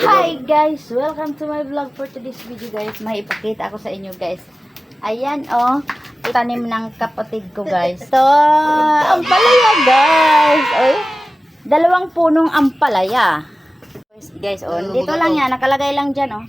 Hi guys! Welcome to my vlog for today's video guys. May ipakita ako sa inyo guys. Ayan oh, tanim ng kapatid ko guys. Ito, ampalaya guys. Oy, 2 punong ampalaya. Guys, oh, dito lang yan. Nakalagay lang dyan oh.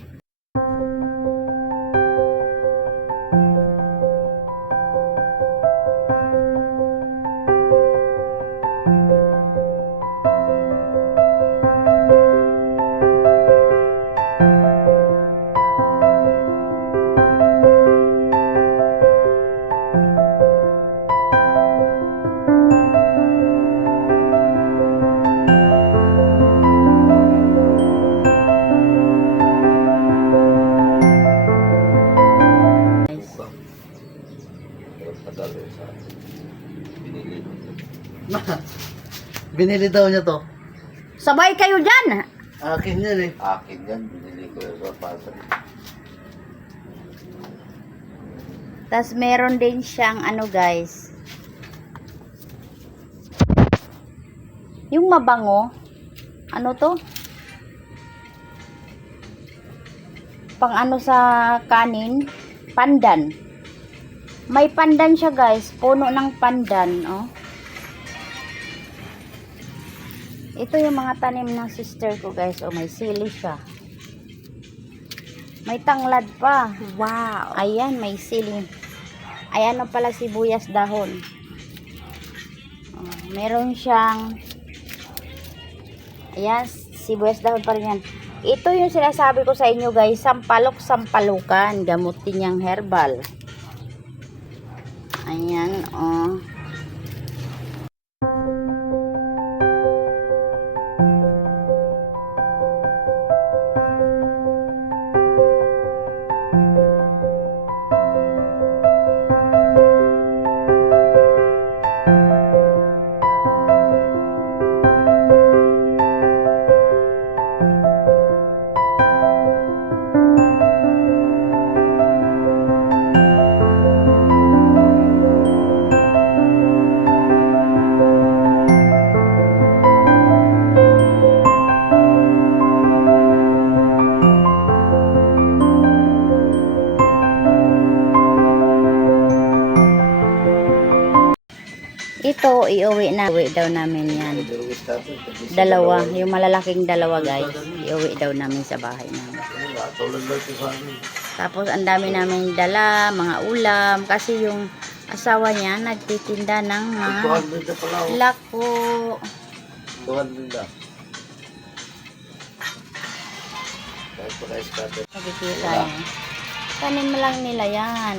Binili daw niya to. Sabay kayo dyan. Akin yan eh. Akin yan, binili ko yung sa pasar. Tapos meron din siyang ano guys. Yung mabango. Ano to? Pang ano sa kanin. Pandan. May pandan siya guys. Puno ng pandan. Oh. Ito yung mga tanim ng sister ko guys. Oh, may sili siya. May tanglad pa. Wow. Ayan, may sili. Ayan na pala sibuyas dahon. Oh, meron siyang ayan, sibuyas dahon pa rin yan. Ito yung sinasabi ko sa inyo guys. Sampalok-sampalukan. Gamutin niyang herbal. Ayan, oh. Ito, iuwi na. Iuwi daw namin yan. 2. Yung malalaking 2 guys. Iuwi daw namin sa bahay namin. Tapos, ang dami namin dala, mga ulam. Kasi yung asawa niya, nagtitinda ng mga lako. Nakikita niya. Tanim lang nila yan.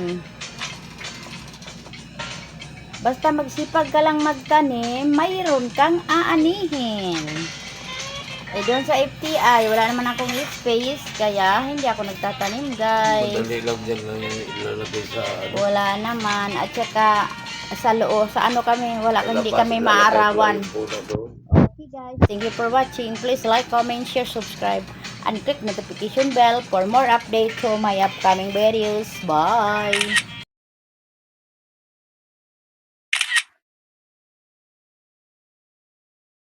Basta magsipag ka lang magtanim, mayroon kang aanihin. Eh doon sa FTI, wala naman akong space, kaya hindi ako nagtatanim guys. Madali lang dyan lang yung ilalagay sa ano. Wala naman. At saka sa loob, sa ano kami, hindi kami maarawan. Okay guys, thank you for watching. Please like, comment, share, subscribe, and click notification bell for more updates to my upcoming videos. Bye!